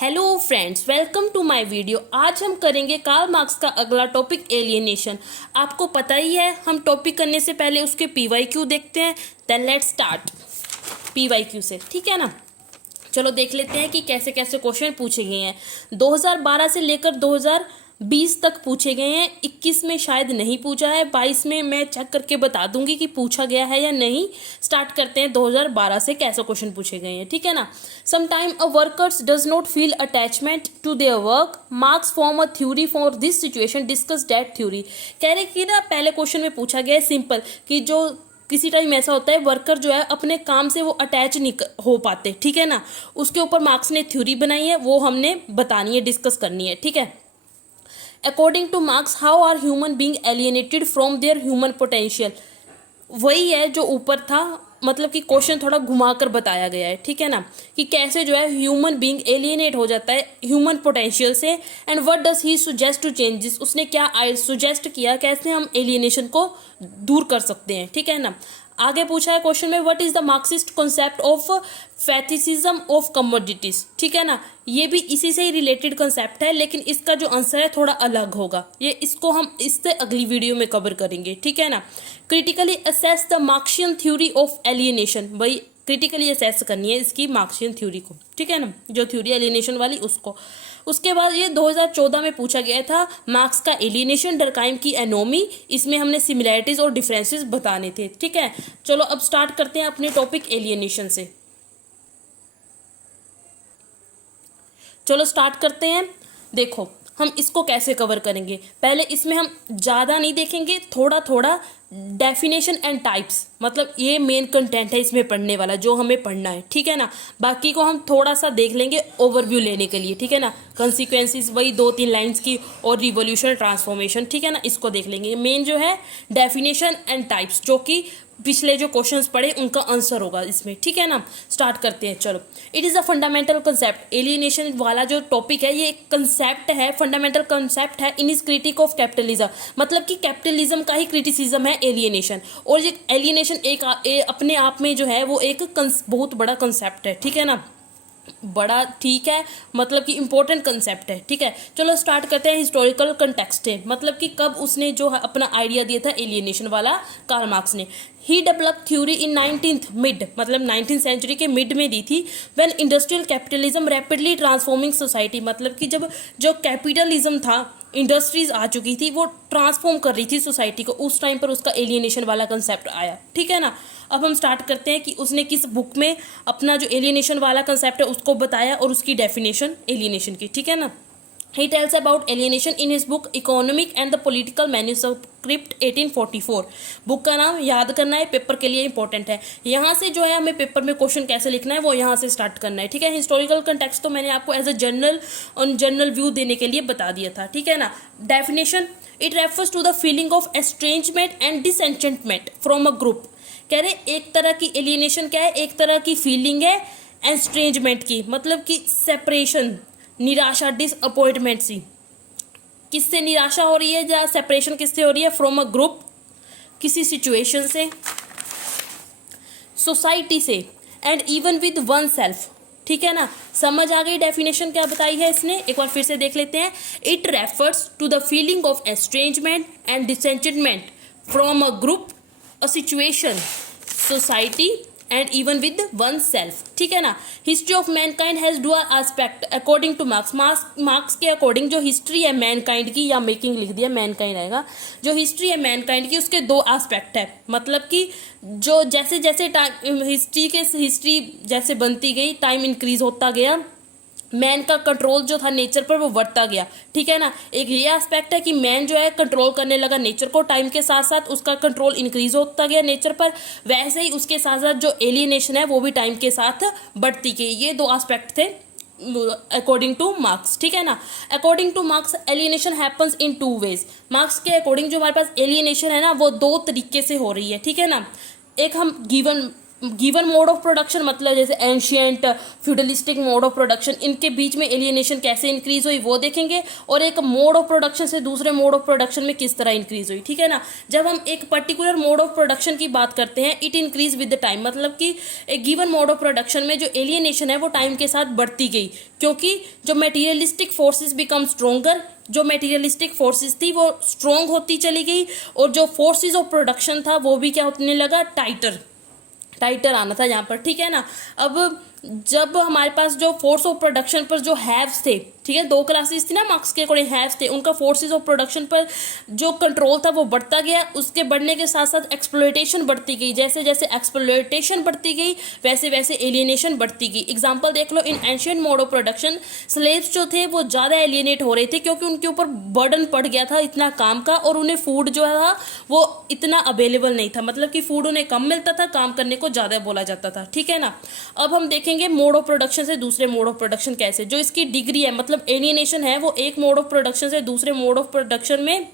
Hello friends, welcome to my video. आज हम करेंगे कार्ल मार्क्स का अगला टॉपिक एलियनेशन। आपको पता ही है, हम टॉपिक करने से पहले उसके पीवाईक्यू देखते हैं। देन लेट्स स्टार्ट पीवाईक्यू से, ठीक है ना। चलो देख लेते हैं कि कैसे कैसे क्वेश्चन पूछे गए हैं। 2012 से लेकर 2020 तक पूछे गए हैं। 21 में शायद नहीं पूछा है, 22 में मैं चेक करके बता दूंगी कि पूछा गया है या नहीं। स्टार्ट करते हैं 2012 से कैसे क्वेश्चन पूछे गए हैं, ठीक है ना। Sometime a workers does not feel attachment to their work, Marx form a theory for this situation, discuss that theory. कह रहे कि ना पहले क्वेश्चन में पूछा गया है सिंपल कि जो किसी टाइम ऐसा होता है वर्कर जो है अपने काम से वो अटैच नहीं हो पाते, ठीक है ना। उसके ऊपर मार्क्स ने थ्योरी बनाई है, वो हमने बतानी है, डिस्कस करनी है, ठीक है। According to Marx, how are human being alienated from their human potential. वही है जो ऊपर था, मतलब कि क्वेश्चन थोड़ा घुमा कर बताया गया है, ठीक है ना, कि कैसे जो है ह्यूमन बीइंग एलियनेट हो जाता है ह्यूमन पोटेंशियल से। And what does he suggest to change this, उसने क्या सुजेस्ट किया कैसे हम एलियनेशन को दूर कर सकते हैं, ठीक है ना। आगे पूछा है क्वेश्चन में, what is the Marxist concept of fetishism of commodities, ठीक है ना। ये भी इसी से ही रिलेटेड कॉन्सेप्ट है, लेकिन इसका जो आंसर है थोड़ा अलग होगा। ये इसको हम इससे अगली वीडियो में कवर करेंगे, ठीक है ना। Critically assess the Marxian theory of alienation, भाई क्रिटिकली असेस करनी है इसकी मार्क्सियन थ्योरी को, ठीक है ना, जो थ्योरी एलियनेशन वाली उसको। उसके बाद ये 2014 में पूछा गया था मार्क्स का एलियनेशन डर्काइम की एनोमी। इसमें हमने सिमिलैरिटीज और डिफरेंसेस बताने थे, ठीक है। चलो अब स्टार्ट करते हैं अपने टॉपिक एलियनेशन से। चलो स्टार्ट करते हैं। देखो हम इसको कैसे कवर करेंगे, पहले इसमें हम ज़्यादा नहीं देखेंगे, थोड़ा थोड़ा डेफिनेशन एंड टाइप्स, मतलब ये मेन कंटेंट है इसमें पढ़ने वाला जो हमें पढ़ना है, ठीक है ना। बाकी को हम थोड़ा सा देख लेंगे ओवरव्यू लेने के लिए, ठीक है ना। कंसिक्वेंसेस वही 2-3 लाइंस की, और रिवोल्यूशन ट्रांसफॉर्मेशन, ठीक है ना, इसको देख लेंगे। मेन जो है डेफिनेशन एंड टाइप्स, जो कि पिछले जो क्वेश्चंस पढ़े उनका आंसर होगा इसमें, ठीक है ना। स्टार्ट करते हैं चलो। It is a fundamental concept, alienation वाला जो टॉपिक है ये एक कंसेप्ट है, फंडामेंटल कंसेप्ट है इन इज क्रिटिक ऑफ कैपिटलिज्म, मतलब कि कैपिटलिज्म का ही क्रिटिसिज्म है एलियनेशन। और ये एलियनेशन अपने आप में जो है वो एक बहुत बड़ा कंसेप्ट है, ठीक है ना। बड़ा ठीक है, मतलब कि इंपॉर्टेंट कंसेप्ट है, ठीक है। चलो स्टार्ट करते हैं। हिस्टोरिकल कंटेक्स्ट है, मतलब कि कब उसने जो है अपना आइडिया दिया था एलियनेशन वाला, कार्ल मार्क्स ने। ही डेवलप थ्योरी इन 19th मिड, मतलब 19th सेंचुरी के मिड में दी थी। When industrial capitalism rapidly transforming society, मतलब कि जब जो कैपिटलिज्म था, इंडस्ट्रीज आ चुकी थी, वो ट्रांसफॉर्म कर रही थी सोसाइटी को, उस टाइम पर उसका एलियनेशन वाला कंसेप्ट आया, ठीक है ना। अब हम स्टार्ट करते हैं कि उसने किस बुक में अपना जो एलियनेशन वाला कंसेप्ट है उसको बताया और उसकी डेफिनेशन एलियनेशन की, ठीक है ना। He tells about alienation in his book economic and the political manuscript 1844। Book का नाम याद करना है, पेपर के लिए इंपॉर्टेंट है। यहाँ से जो है हमें पेपर में क्वेश्चन कैसे लिखना है वो यहाँ से स्टार्ट करना है, ठीक है। हिस्टोरिकल कंटेक्स्ट तो मैंने आपको एज अ जनरल व्यू देने के लिए बता दिया था, ठीक है ना। Definition, it refers to the feeling of estrangement and disenchantment from a group. कह रहे एक तरह की एलियनेशन क्या है, एक तरह की फीलिंग है एस्ट्रेंजमेंट की, मतलब कि सेपरेशन, निराशा, डिसअपॉइंटमेंट सी। किससे निराशा हो रही है या सेपरेशन किससे हो रही है, फ्रॉम अ ग्रुप, किसी सिचुएशन से, सोसाइटी से, and even with oneself, ठीक है ना। समझ आ गई डेफिनेशन क्या बताई है इसने, एक बार फिर से देख लेते हैं। It refers to the feeling of estrangement and disenchantment from a group, a situation, society and even with oneself, ठीक है ना। History of mankind has dual aspect according to Marx. Marx के अकॉर्डिंग जो history है mankind की, या making लिख दिया, मैनकाइंड आएगा, जो हिस्ट्री है मैनकाइंड की उसके दो एस्पेक्ट है, मतलब कि जो जैसे जैसे टाइम हिस्ट्री जैसे बनती गई, टाइम इंक्रीज होता गया, मैन का कंट्रोल जो था नेचर पर वो बढ़ता गया, ठीक है ना। एक ये एस्पेक्ट है कि मैन जो है कंट्रोल करने लगा नेचर को, टाइम के साथ साथ उसका कंट्रोल इंक्रीज होता गया नेचर पर। वैसे ही उसके साथ साथ जो एलियनेशन है वो भी टाइम के साथ बढ़ती गई। ये दो एस्पेक्ट थे अकॉर्डिंग टू मार्क्स, ठीक है ना। According to marks alienation happens in 2 ways। Marks के अकॉर्डिंग जो हमारे पास एलियनेशन है ना वो 2 तरीके से हो रही है, ठीक है ना। एक हम given given mode of production मतलब जैसे ancient feudalistic mode of production, इनके बीच में एलियनेशन कैसे इंक्रीज हुई वो देखेंगे, और एक मोड ऑफ प्रोडक्शन से दूसरे मोड ऑफ प्रोडक्शन में किस तरह इंक्रीज हुई, ठीक है ना। जब हम एक पर्टिकुलर मोड ऑफ प्रोडक्शन की बात करते हैं, it increase with the time, मतलब कि एक गिवन मोड ऑफ प्रोडक्शन में जो एलियनेशन है वो टाइम के साथ बढ़ती गई, क्योंकि जो मटेरियलिस्टिक फोर्सेस बिकम स्ट्रोंगर, जो मटेरियलिस्टिक फोर्सेस थी वो स्ट्रोंग होती चली गई, और जो फोर्सेस ऑफ प्रोडक्शन था वो भी क्या होने लगा, टाइटर आना था यहाँ पर, ठीक है ना। अब जब हमारे पास जो फोर्स ऑफ प्रोडक्शन पर जो हैव्स थे, ठीक है, 2 क्लासेस थी ना मार्क्स के अकॉर्डिंग, हैव्स थे, उनका फोर्सेस ऑफ प्रोडक्शन पर जो कंट्रोल था वो बढ़ता गया, उसके बढ़ने के साथ साथ एक्सप्लॉयटेशन बढ़ती गई, जैसे जैसे एक्सप्लॉयटेशन बढ़ती गई वैसे वैसे एलियनेशन बढ़ती गई। एग्जांपल देख लो, in ancient mode of production slaves जो थे वो ज़्यादा एलियनेट हो रहे थे, क्योंकि उनके ऊपर बर्डन पड़ गया था इतना काम का, और उन्हें फूड जो था वो इतना अवेलेबल नहीं था, मतलब कि फूड उन्हें कम मिलता था, काम करने को ज़्यादा बोला जाता था, ठीक है ना। अब हम देखेंगे मोड ऑफ प्रोडक्शन से दूसरे मोड ऑफ प्रोडक्शन कैसे, जो इसकी डिग्री है, मतलब एलियनेशन है वो एक मोड ऑफ प्रोडक्शन से दूसरे मोड ऑफ प्रोडक्शन में,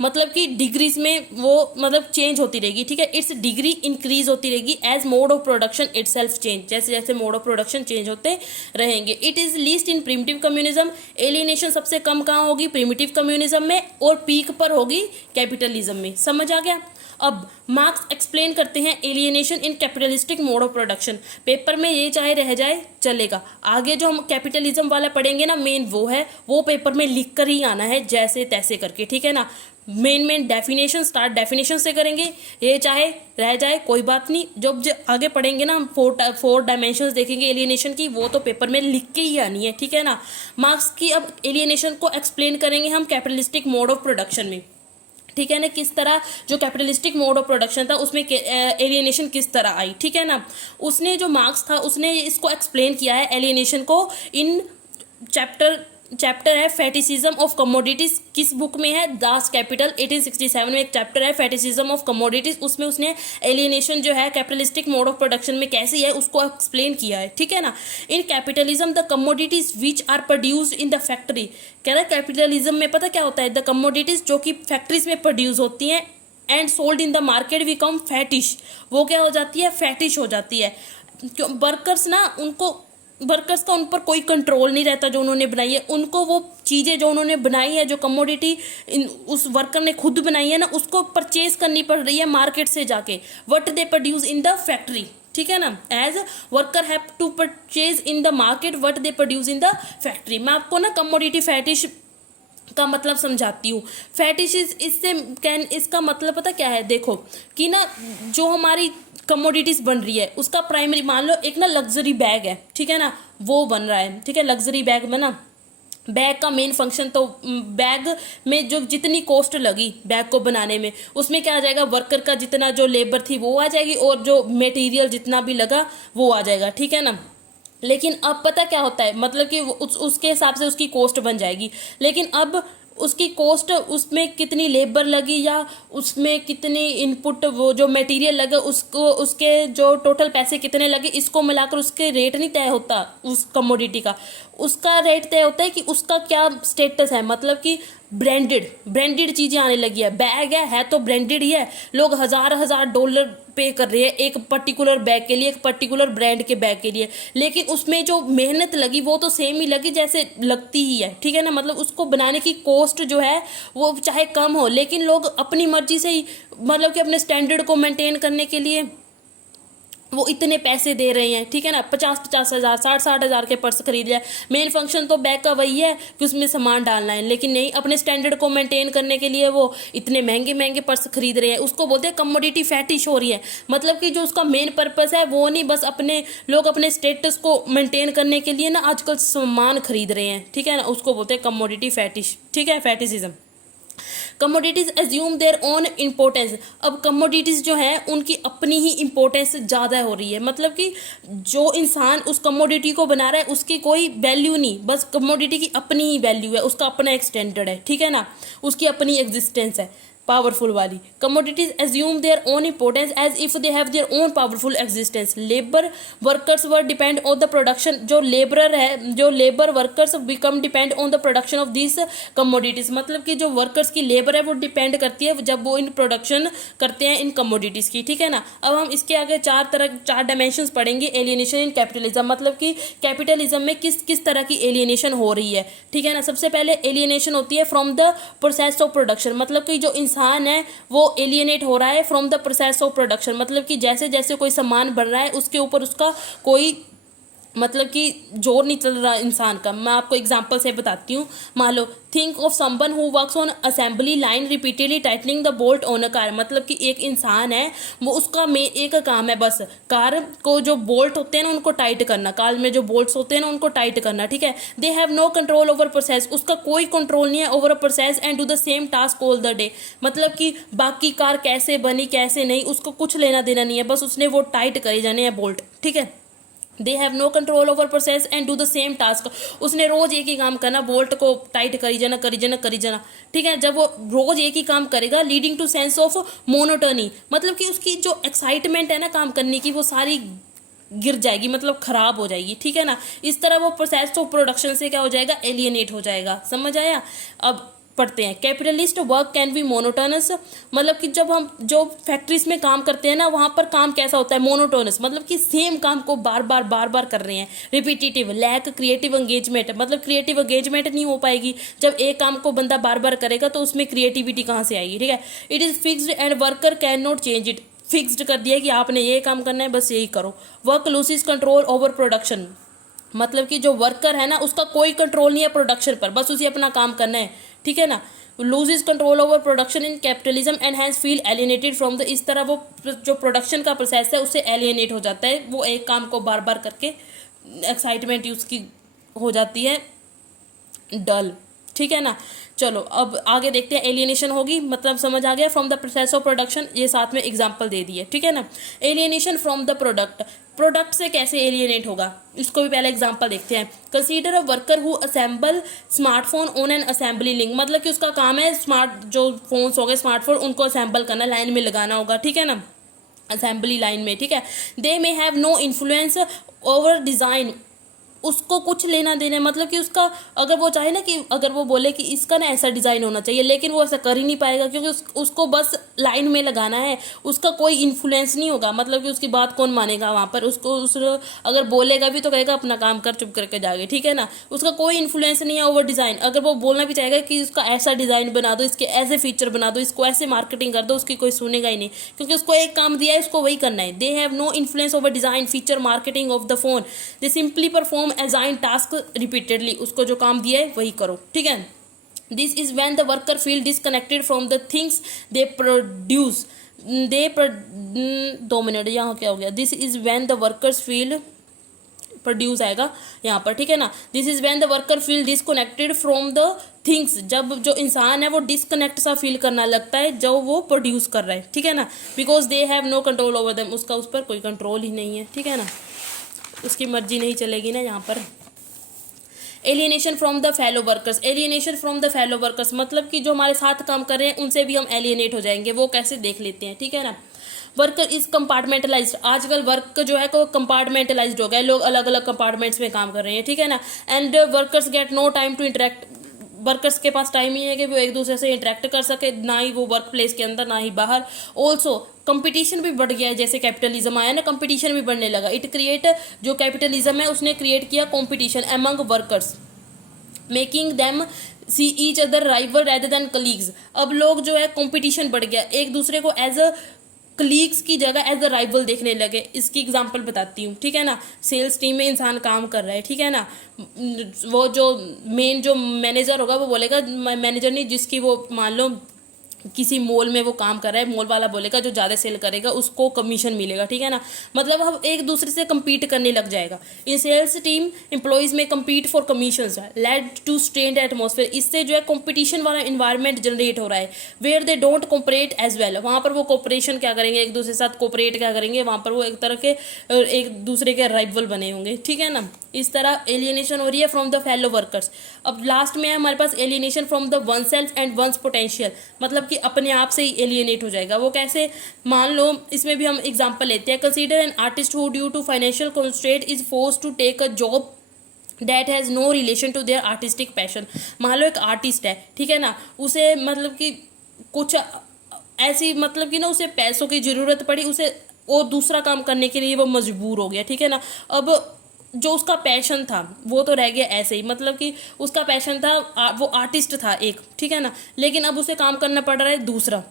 मतलब कि डिग्रीज में वो मतलब चेंज होती रहेगी, ठीक है। इट्स डिग्री इंक्रीज होती रहेगी as mode of production itself change, जैसे जैसे मोड ऑफ प्रोडक्शन चेंज होते रहेंगे। It is least in primitive communism, alienation सबसे कम कहाँ होगी, प्रिमिटिव कम्युनिज्म में, और पीक पर होगी कैपिटलिज्म में। समझ आ गया। अब मार्क्स एक्सप्लेन करते हैं alienation in capitalistic mode of production. Paper में ये चाहे रह जाए चलेगा, आगे जो हम कैपिटलिज्म वाला पढ़ेंगे ना मेन वो पेपर में लिख कर ही आना है, जैसे तैसे करके, ठीक है ना। मेन डेफिनेशन स्टार्ट डेफिनेशन से करेंगे, ये चाहे रह जाए कोई बात नहीं, जब आगे पढ़ेंगे ना हम 4 डायमेंशंस देखेंगे एलियनेशन की, वो तो पेपर में लिख के ही आनी है, ठीक है ना। मार्क्स की अब एलियनेशन को एक्सप्लेन करेंगे हम कैपिटलिस्टिक मोड ऑफ प्रोडक्शन में, ठीक है ना, किस तरह जो कैपिटलिस्टिक मोड ऑफ प्रोडक्शन था उसमें एलियनेशन किस तरह आई, ठीक है ना। उसने जो मार्क्स था उसने इसको एक्सप्लेन किया है एलियनेशन को इन चैप्टर है फेटिसिज्म ऑफ कमोडिटीज। किस बुक में है, दास कैपिटल 1867 में एक चैप्टर है फेटिसिज्म ऑफ कमोडिटीज, उसमें उसने एलियनेशन जो है कैपिटलिस्टिक मोड ऑफ प्रोडक्शन में कैसी है उसको एक्सप्लेन किया है, ठीक है ना। In capitalism the commodities which are produced in the factory, कह रहा है कैपिटलिज्म में पता क्या होता है, द कमोडिटीज जो कि फैक्ट्रीज में प्रोड्यूस होती हैं and sold in the market become fetish, वो क्या हो जाती है, फैटिश हो जाती है। वर्कर्स ना वर्कर्स का उन पर कोई कंट्रोल नहीं रहता, जो उन्होंने बनाई है उनको वो चीज़ें जो उन्होंने बनाई है, जो कमोडिटी उस वर्कर ने खुद बनाई है ना, उसको परचेज करनी पड़ रही है मार्केट से जाके, what they produce in the factory, ठीक है ना। As worker have to purchase in the market what they produce in the factory. मैं आपको ना कमोडिटी फैटिश का मतलब समझाती हूँ। फैटिश इसका मतलब पता क्या है, देखो कि ना जो हमारी कमोडिटीज बन रही है उसका प्राइमरी, मान लो एक ना लग्जरी बैग है, ठीक है ना, वो बन रहा है, ठीक है, लग्जरी बैग में ना बैग का मेन फंक्शन तो बैग में जो जितनी कॉस्ट लगी बैग को बनाने में उसमें क्या आ जाएगा, वर्कर का जितना जो लेबर थी वो आ जाएगी, और जो मटेरियल जितना भी लगा वो आ जाएगा, ठीक है ना। लेकिन अब पता क्या होता है, मतलब कि उसके हिसाब से उसकी कॉस्ट बन जाएगी, लेकिन अब उसकी कॉस्ट, उसमें कितनी लेबर लगी या उसमें कितनी इनपुट वो जो मटेरियल लगे उसको, उसके जो टोटल पैसे कितने लगे, इसको मिलाकर उसके रेट नहीं तय होता उस कमोडिटी का, उसका रेट तय होता है कि उसका क्या स्टेटस है, मतलब कि ब्रांडेड चीज़ें आने लगी है, बैग है तो ब्रांडेड ही है, लोग हजार डॉलर पे कर रहे हैं एक पर्टिकुलर बैग के लिए, एक पर्टिकुलर ब्रांड के बैग के लिए, लेकिन उसमें जो मेहनत लगी वो तो सेम ही लगी जैसे लगती ही है, ठीक है ना। मतलब उसको बनाने की कॉस्ट जो है वो चाहे कम हो, लेकिन लोग अपनी मर्जी से ही, मतलब कि अपने स्टैंडर्ड को मेंटेन करने के लिए वो इतने पैसे दे रहे हैं, ठीक है ना। 50 हज़ार 60 हज़ार के पर्स खरीद लिया, मेन फंक्शन तो बैग का वही है कि उसमें सामान डालना है, लेकिन नहीं, अपने स्टैंडर्ड को मेंटेन करने के लिए वो इतने महंगे पर्स खरीद रहे हैं, उसको बोलते हैं कमोडिटी फैटिश हो रही है। मतलब कि जो उसका मेन पर्पस है वो नहीं, बस लोग अपने स्टेटस को मेंटेन करने के लिए ना आजकल सामान खरीद रहे हैं, ठीक है ना, उसको बोलते हैं कमोडिटी फैटिश, ठीक है, fetishism. Commodities assume their own importance, अब कमोडिटीज जो है उनकी अपनी ही इम्पोर्टेंस ज़्यादा हो रही है, मतलब कि जो इंसान उस कमोडिटी को बना रहा है उसकी कोई वैल्यू नहीं, बस कमोडिटी की अपनी ही वैल्यू है, उसका अपना एक स्टैंडर्ड है, ठीक है ना, उसकी अपनी एग्जिस्टेंस है। पावरफुल वाली। Commodities assume their own importance as if they have their own powerful existence. Labour workers were depend on the production, जो लेबरर है, जो labour workers become depend on the production of this commodities, मतलब कि जो workers की labour है वो depend करती है जब वो इन प्रोडक्शन करते हैं इन कमोडिटीज की, ठीक है ना। अब हम इसके आगे चार डायमेंशंस पढ़ेंगे। एलियनेशन इन कैपिटलिज्म, मतलब कि कैपिटलिज्म में किस किस तरह की एलियनेशन हो रही है, ठीक है ना। सबसे पहले एलियनेशन होती है from the process of production, मतलब कि जो इंसान है वो एलियनेट हो रहा है from the process of production, मतलब कि जैसे जैसे कोई सामान बन रहा है उसके ऊपर उसका कोई मतलब कि जोर नहीं चल रहा इंसान का। मैं आपको एग्जांपल से बताती हूँ। मान लो think of someone who works on assembly line repeatedly tightening the bolt on a car, मतलब कि एक इंसान है वो उसका एक काम है बस कार को जो बोल्ट होते हैं ना उनको टाइट करना, कार में जो बोल्ट्स होते हैं ना उनको टाइट करना, ठीक है। They have no control over process, उसका कोई कंट्रोल नहीं है over a process and do the same task all the day, मतलब कि बाकी कार कैसे बनी कैसे नहीं उसको कुछ लेना देना नहीं है, बस उसने वो टाइट करे जाने हैं बोल्ट, ठीक है। They have no control over process and do the same task, उसने रोज एक ही काम करना, बोल्ट को टाइट करी जाना करी जाना करी जाना, ठीक है। जब वो रोज एक ही काम करेगा leading to sense of monotony, मतलब कि उसकी जो एक्साइटमेंट है ना काम करने की वो सारी गिर जाएगी, मतलब खराब हो जाएगी, ठीक है ना। इस तरह वो प्रोसेस ऑफ प्रोडक्शन से क्या हो जाएगा, एलियनेट हो जाएगा। समझ आया। अब पढ़ते हैं। Capitalist work can be monotonous, मतलब कि जब हम जो फैक्ट्रीज में काम करते हैं ना वहाँ पर काम कैसा होता है, मोनोटोनस, मतलब कि सेम काम को बार बार कर रहे हैं। रिपीटेटिव, लैक क्रिएटिव एंगेजमेंट, मतलब क्रिएटिव एंगेजमेंट नहीं हो पाएगी जब एक काम को बंदा बार बार करेगा तो उसमें क्रिएटिविटी कहाँ से आएगी, ठीक है। It is fixed and worker can not change it, fixed कर दिया कि आपने ये काम करना है बस यही करो। Work loses control over production, मतलब कि जो वर्कर है ना उसका कोई कंट्रोल नहीं है प्रोडक्शन पर, बस उसे अपना काम करना है, ठीक है ना। Loses control over production in capitalism and has feel alienated from the, इस तरह वो जो प्रोडक्शन का प्रोसेस है उससे एलियनेट हो जाता है, वो एक काम को बार बार करके एक्साइटमेंट उसकी हो जाती है डल, ठीक है ना। चलो अब आगे देखते हैं। एलियनेशन होगी मतलब समझ आ गया, from the process of production, ये साथ में एग्जांपल दे दिए, ठीक है ना। Alienation from the product, product से कैसे एलियनेट होगा इसको भी पहले एग्जांपल देखते हैं। Consider a worker who assemble smartphone on an assembly link, मतलब कि उसका काम है स्मार्ट जो फोन्स हो गए स्मार्टफोन उनको असेंबल करना, लाइन में लगाना होगा, ठीक है ना, असेंबली लाइन में, ठीक है। They may have no influence over design, उसको कुछ लेना देना, मतलब कि उसका अगर वो चाहे ना कि अगर वो बोले कि इसका ना ऐसा डिज़ाइन होना चाहिए लेकिन वो ऐसा कर ही नहीं पाएगा क्योंकि उसको बस लाइन में लगाना है, उसका कोई इन्फ्लुएंस नहीं होगा, मतलब कि उसकी बात कौन मानेगा वहाँ पर, उसको अगर बोलेगा भी तो कहेगा अपना काम कर चुप करके जाके, ठीक है ना। उसका कोई इन्फ्लुएंस नहीं है ओवर डिज़ाइन, अगर वो बोलना भी चाहेगा कि इसका ऐसा डिज़ाइन बना दो, इसके ऐसे फीचर बना दो, इसको ऐसे मार्केटिंग कर दो, उसकी कोई सुनेगा ही नहीं क्योंकि उसको एक काम दिया है उसको वही करना है। They have no influence over design feature marketing of the phone, they simply perform assign task repeatedly, उसको जो काम दिया है वही करो, ठीक है। This is when the worker feel disconnected from the things they produce, 2 minute यहाँ क्या हो गया, this is when the workers feel produce आएगा यहाँ पर, ठीक है ना। This is when the worker feel disconnected from the things, जब जो इंसान है वो डिसकनेक्ट सा फील करना लगता है जो वो प्रोड्यूस कर रहा है, ठीक है ना। Because they have no control over them, उसका उस पर कोई कंट्रोल ही नहीं है, ठीक है ना, उसकी मर्जी नहीं चलेगी ना यहाँ पर। Alienation from the fellow workers, alienation from the fellow workers मतलब कि जो हमारे साथ काम कर रहे हैं उनसे भी हम एलियनेट हो जाएंगे, वो कैसे देख लेते हैं, ठीक है ना। वर्कर इज कंपार्टमेंटलाइज्ड, आजकल वर्क जो है वो कंपार्टमेंटलाइज्ड हो गया, लोग अलग अलग कंपार्टमेंट्स में काम कर रहे हैं, ठीक है ना। And workers get no time to interact, workers के पास टाइम ही है कि वो एक दूसरे से इंटरेक्ट कर सके, ना ही वो वर्क प्लेस के अंदर ना ही बाहर। ऑल्सो कंपटीशन भी बढ़ गया है, जैसे कैपिटलिज्म आया ना कंपटीशन भी बढ़ने लगा। इट क्रिएट, जो कैपिटलिज्म है उसने क्रिएट किया competition among workers, making them see each other rival rather than colleagues. अब लोग जो है कंपटीशन बढ़ गया, एक दूसरे को एज अ कलीग्स की जगह एज अ राइवल देखने लगे। इसकी एग्जांपल बताती हूँ, ठीक है ना। सेल्स टीम में इंसान काम कर रहा है, ठीक है ना, वो जो मेन जो मैनेजर होगा वो बोलेगा, मैनेजर नहीं जिसकी वो मान लो किसी मॉल में वो काम कर रहा है, मॉल वाला बोलेगा जो ज़्यादा सेल करेगा उसको कमीशन मिलेगा, ठीक है ना। मतलब हम एक दूसरे से कम्पीट करने लग जाएगा। इन सेल्स टीम एम्प्लॉयज़ में compete for commissions led to strained atmosphere, इससे जो है कंपटीशन वाला इन्वायरमेंट जनरेट हो रहा है। Where they don't cooperate as well, वहाँ पर वो कोऑपरेशन क्या करेंगे, एक दूसरे के साथ कोऑपरेट क्या करेंगे, वहाँ पर वो एक तरह के एक दूसरे के राइवल बने होंगे, ठीक है ना। इस तरह एलियनेशन हो रही है फ्रॉम द फेलो वर्कर्स। अब लास्ट में है हमारे पास alienation from the one self and one's potential, मतलब कि अपने आप से ही एलियनेट हो जाएगा। वो कैसे, मान लो इसमें भी हम एग्जांपल लेते हैं। Consider an artist who due to financial constraint is force to take a job that has no relation to their artistic passion. मान लो एक आर्टिस्ट है, ठीक है ना, उसे मतलब कि कुछ ऐसी मतलब कि ना उसे पैसों की ज़रूरत पड़ी, उसे वो दूसरा काम करने के लिए वो मजबूर हो गया, ठीक है ना। अब जो उसका पैशन था वो तो रह गया ऐसे ही, मतलब कि उसका पैशन था वो आर्टिस्ट था एक, ठीक है ना, लेकिन अब उसे काम करना पड़ रहा है दूसरा,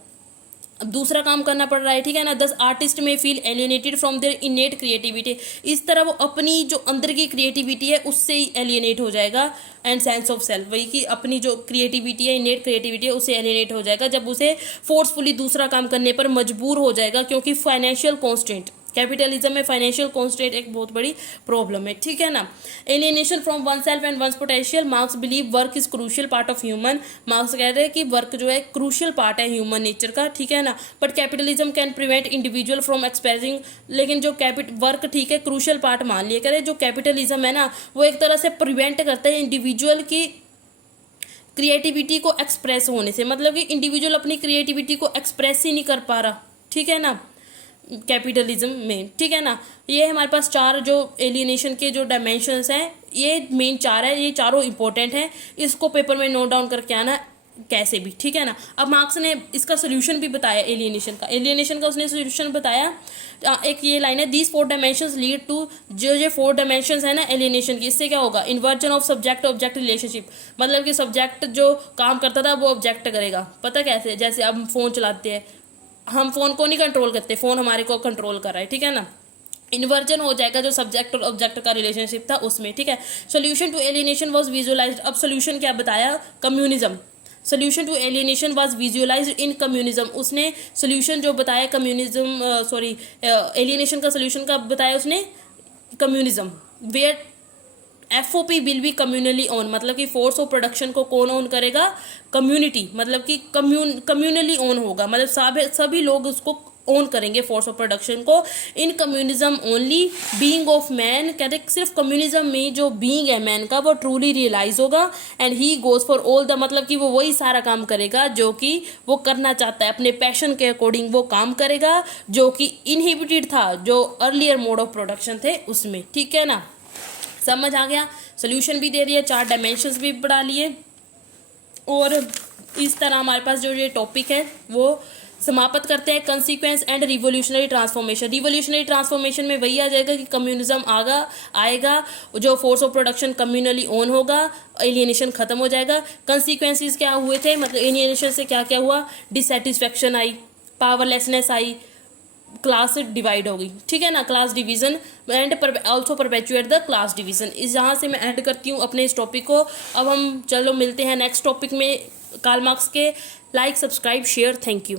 अब दूसरा काम करना पड़ रहा है, ठीक है ना। Thus artist may feel alienated from their innate creativity. इस तरह वो अपनी जो अंदर की क्रिएटिविटी है उससे ही एलियनेट हो जाएगा। एंड सेंस ऑफ सेल्फ, वही कि अपनी जो क्रिएटिविटी है, इनेट क्रिएटिविटी है, उससे एलियनेट हो जाएगा जब उसे फोर्सफुली दूसरा काम करने पर मजबूर हो जाएगा, क्योंकि फाइनेंशियल कॉन्स्टेंट, कैपिटलिज्म में फाइनेंशियल कॉन्स्टेंट एक बहुत बड़ी प्रॉब्लम है, ठीक है ना। Alienation from one self and one's potential, Marx believe work is crucial part of human. Marx कह रहे हैं कि वर्क जो है क्रूशियल पार्ट है ह्यूमन नेचर का, ठीक है ना। But capitalism can prevent individual from expressing, लेकिन जो वर्क ठीक है क्रूशियल पार्ट मान लिया करे, जो कैपिटलिज्म है ना वो एक तरह से प्रिवेंट करता है इंडिविजुअल की क्रिएटिविटी को एक्सप्रेस होने से, मतलब कि इंडिविजुअल अपनी क्रिएटिविटी को एक्सप्रेस ही नहीं कर पा रहा, ठीक है ना, कैपिटलिज्म में, ठीक है ना। ये हमारे पास चार जो एलियनेशन के जो डायमेंशंस हैं, ये मेन चार है, ये चारों इंपॉर्टेंट हैं, इसको पेपर में नोट डाउन करके आना कैसे भी, ठीक है ना। अब मार्क्स ने इसका सोल्यूशन भी बताया एलियनेशन का उसने सोल्यूशन बताया। एक ये लाइन है, these four dimensions lead to, जो ये फोर डायमेंशंस है ना एलियनेशन की, इससे क्या होगा, inversion of subject object relationship, मतलब कि सब्जेक्ट जो काम करता था वो ऑब्जेक्ट करेगा। पता कैसे, जैसे अब हम फ़ोन चलाते हैं, हम फ़ोन को नहीं कंट्रोल करते, फ़ोन हमारे को कंट्रोल कर रहा है, ठीक है ना। इन्वर्जन हो जाएगा जो सब्जेक्ट और ऑब्जेक्ट का रिलेशनशिप था उसमें, ठीक है। Solution to alienation was visualised. अब सोल्यूशन क्या बताया, communism. Solution to alienation was visualised in communism. उसने सोल्यूशन जो बताया कम्युनिज्म, एलियनेशन का सोल्यूशन का बताया उसने communism, where FOP will be communally on, मतलब कि फोर्स ऑफ प्रोडक्शन को कौन ऑन करेगा, कम्युनिटी, मतलब कि कम्युनली ऑन होगा, मतलब सभी लोग उसको ऑन करेंगे फोर्स ऑफ प्रोडक्शन को। In communism only being of man, कहते सिर्फ कम्युनिज्म में जो बीइंग है मैन का वो ट्रूली रियलाइज होगा। And he goes for all the, मतलब कि वो वही सारा काम करेगा जो कि वो करना चाहता है, अपने पैशन के अकॉर्डिंग वो काम करेगा जो कि इनहिबिटेड था जो अर्लियर मोड ऑफ प्रोडक्शन थे उसमें, ठीक है ना। समझ आ गया, सोल्यूशन भी दे रही है, चार डायमेंशंस भी पढ़ा लिए, और इस तरह हमारे पास जो ये टॉपिक है वो समाप्त करते हैं। Consequence and revolutionary transformation. Revolutionary transformation में वही आ जाएगा कि कम्युनिज्म आएगा, जो force of production communally on होगा, एलियनेशन खत्म हो जाएगा। कंसीक्वेंसेस क्या हुए थे, मतलब एलियनेशन से क्या क्या हुआ, डिससेटिस्फैक्शन आई, पावरलेसनेस आई, क्लास डिवाइड होगी, ठीक है ना, class division, and also perpetuate the class division. इस यहाँ से मैं ऐड करती हूँ अपने इस टॉपिक को। अब हम चलो मिलते हैं नेक्स्ट टॉपिक में कार्ल मार्क्स के। Like, subscribe, share, thank you.